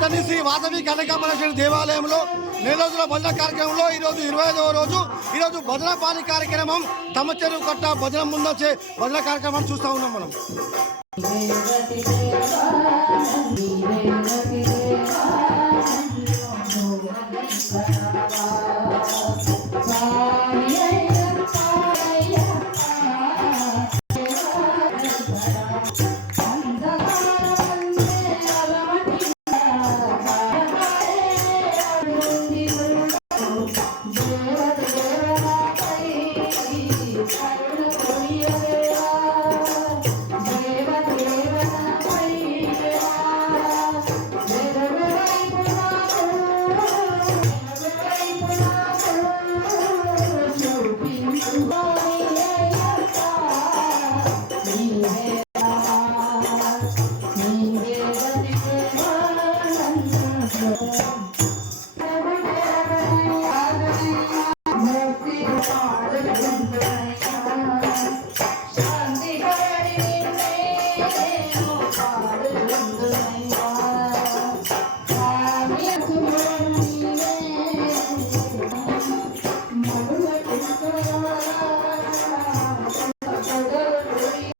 ఉంటని శ్రీ వాసవి కనకాంబరేశ్వరి దేవాలయంలో నెల రోజుల భజన కార్యక్రమంలో ఈరోజు 25వ రోజు ఈరోజు భజన పాలి కార్యక్రమం తమచెరువు కట్ట భజన ముందొచ్చే భజన కార్యక్రమాన్ని చూస్తూ ఉన్నాం మనం.